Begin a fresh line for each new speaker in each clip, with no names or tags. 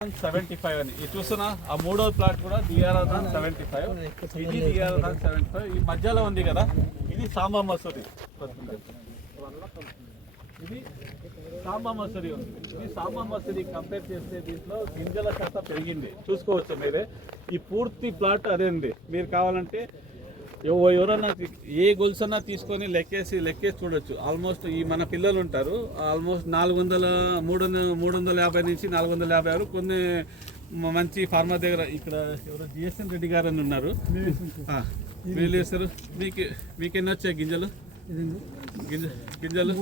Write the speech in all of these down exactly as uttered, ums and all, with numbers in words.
seventy five అని ఇది చూస్తున్నా ఆ మూడో ప్లాట్ కూడా డిఆర్ఆర్ సెవెంటీ ఫైవ్ ఇది డిఆర్ఆర్ సెవెంటీ ఫైవ్ ఈ మధ్యలో ఉంది కదా ఇది సాంబా మసూరి ఇది సాంబా మసూరి ఉంది ఇది సాంబా మసూరి కంపేర్ చేస్తే దీంట్లో గింజల శాతం పెరిగింది చూసుకోవచ్చు మీరే ఈ పూర్తి ప్లాట్ అదే ఉంది మీరు కావాలంటే ఎవరన్నా ఏ గొలుసు అన్నా తీసుకొని లెక్కేసి లెక్కేసి చూడొచ్చు ఆల్మోస్ట్ ఈ మన పిల్లలు ఉంటారు ఆల్మోస్ట్ నాలుగు వందల మూడు వందల మూడు వందల యాభై నుంచి నాలుగు వందల యాభై ఆరు కొన్ని మంచి ఫార్మర్ దగ్గర ఇక్కడ ఎవరో జిఎస్ఎన్ రెడ్డి గారు అని ఉన్నారు వీళ్ళు వేస్తారు మీకు మీకు ఎన్ని వచ్చాయి గింజలు గింజ గింజలు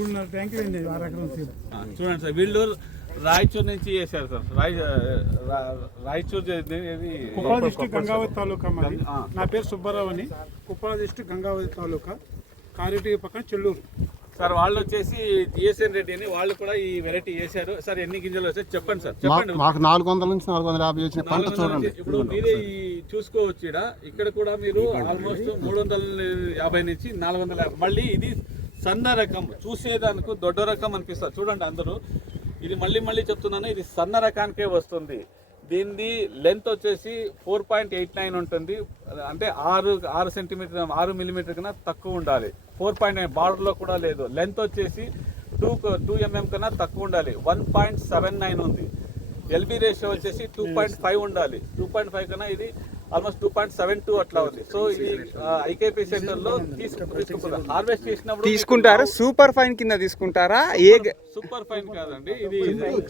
చూడండి సార్ వీళ్ళు రాయచూర్ నుంచి చేశారు సార్ రాయ్ రాయచూర్
కుప్పల డిస్ట్రిక్ట్ గంగావతి తాలూకా మాది నా పేరు సుబ్బారావు అని కుప్పల డిస్ట్రిక్ట్ గంగావతి తాలూకా కారేటి పక్కన చెల్లూరు
సార్ వాళ్ళు వచ్చేసి జిఎస్ఎన్ రెడ్డి అని వాళ్ళు కూడా ఈ వెరైటీ చేశారు సార్ ఎన్ని గింజలు వచ్చాయి చెప్పండి సార్ చెప్పండి
మాకు నాలుగు వందల నుంచి నాలుగు వందల యాభై వచ్చిన పంట చూడండి
ఇప్పుడు మీరే ఈ చూసుకోవచ్చు ఇక్కడ ఇక్కడ కూడా మీరు ఆల్మోస్ట్ మూడు వందల యాభై నుంచి నాలుగు వందల యాభై మళ్ళీ ఇది సన్న రకం చూసేదానికి దొడ్డ రకం అనిపిస్తుంది చూడండి అందరూ ఇది మళ్ళీ మళ్ళీ చెప్తున్నాను ఇది సన్న రకానికే వస్తుంది దీనిది లెంత్ వచ్చేసి ఫోర్ పాయింట్ ఎయిట్ నైన్ ఉంటుంది అంటే ఆరు ఆరు సెంటీమీటర్ ఆరు మిల్లీమీటర్ కన్నా తక్కువ ఉండాలి ఫోర్ పాయింట్ నైన్ బార్డర్లో కూడా లేదు లెంత్ వచ్చేసి టూ టూ ఎంఎం కన్నా తక్కువ ఉండాలి వన్ పాయింట్ సెవెన్ నైన్ ఉంది ఎల్బీ రేషియో వచ్చేసి టూ పాయింట్ ఫైవ్ ఉండాలి టూ పాయింట్ ఫైవ్ కన్నా ఇది almost two point seven two అట్లా ఉంది సో ఇది ఐకేపీ సెంటర్ లో తీసుకుంటారు హార్వెస్ట్ చేసినప్పుడు
తీసుకుంటారు సూపర్ ఫైన్ కింద తీసుకుంటారా ఏ
సూపర్ ఫైన్ కాదండి ఇది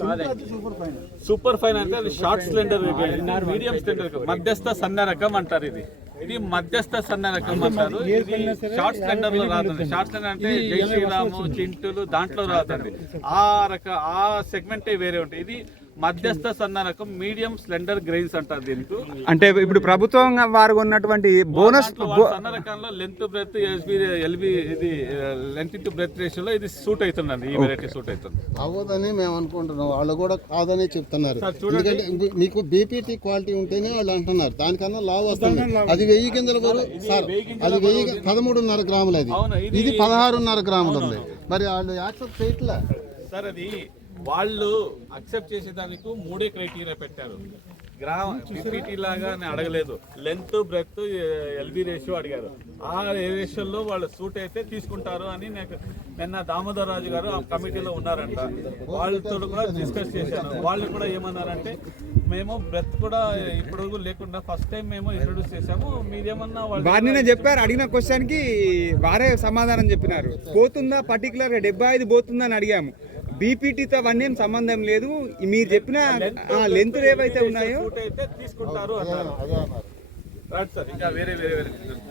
సూపర్ ఫైన్ అంటే అది షార్ట్ స్లెండర్ మీడియం స్లెండర్ మధ్యస్థ సన్న రకం అంటారు ఇది ఇది మధ్యస్థ సన్న రకం అంటారు ఇది షార్ట్ స్లెండర్ లో రాదండి షార్ట్ స్లెండర్ అంటే జై శ్రీరాము చింటులు దాంట్లో రాదండి ఆ రక ఆ సెగ్మెంటే వేరే ఉంటాయి ఇది మధ్యస్థ సన్న రకం మీడియం స్లెండర్ గ్రెయిన్స్ అంటారు దీనికి
అంటే ఇప్పుడు ప్రభుత్వం వారు ఉన్నటువంటి బోనస్
సన్న రకంలో లెంత్ బ్రెత్ ఎస్బి ఎల్బి ఇది లెంత్ టు బ్రెత్ రేషియోలో ఇది సూట్ అవుతుందండి ఈ వెరైటీ సూట్ అవుతుంది
అవ్వదని మేము అనుకుంటున్నాం వాళ్ళు కూడా కాదని చెప్తున్నారు ఎందుకంటే మీకు బీపీటీ క్వాలిటీ ఉంటేనే వాళ్ళు అంటున్నారు దానికన్నా లావు వస్తుంది అది వెయ్యి గింజల వరకు సార్ అది వెయ్యి పదమూడున్నర గ్రాములు అది ఇది పదహారున్నర గ్రాములు ఉంది మరి వాళ్ళు యాక్సెప్ట్ చేయట్లే
సార్ అది వాళ్ళు అక్సెప్ట్ చేసేదానికి మూడే క్రైటీరియా పెట్టారు గ్రామ బీపీటీ లాగా అడగలేదు లెంత్ బ్రెత్ ఎల్బీ రేషియో అడిగారు ఆ రేషియోలో వాళ్ళు సూట్ అయితే తీసుకుంటారు అని నాకు నిన్న దామోదర్ రాజు గారు ఆ కమిటీలో ఉన్నారంట వాళ్ళతో కూడా డిస్కస్ చేశాను వాళ్ళు కూడా ఏమన్నారంటే మేము బ్రెత్ కూడా ఇప్పుడు లేకుండా ఫస్ట్ టైం మేము ఇంట్రొడ్యూస్ చేసాము మీరేమన్నా
వారిని చెప్పారు అడిగిన క్వశ్చన్ కి వారే సమాధానం చెప్పినారు పోతుందా పర్టికులర్ గా డెబ్బై ఐదు పోతుందా అని అడిగాము బీపీటీతో అవన్నీ ఏం సంబంధం లేదు మీరు చెప్పిన లెంత్ ఏవైతే ఉన్నాయో
తీసుకుంటారు అన్నారు ఇంకా వేరే వేరే వేరే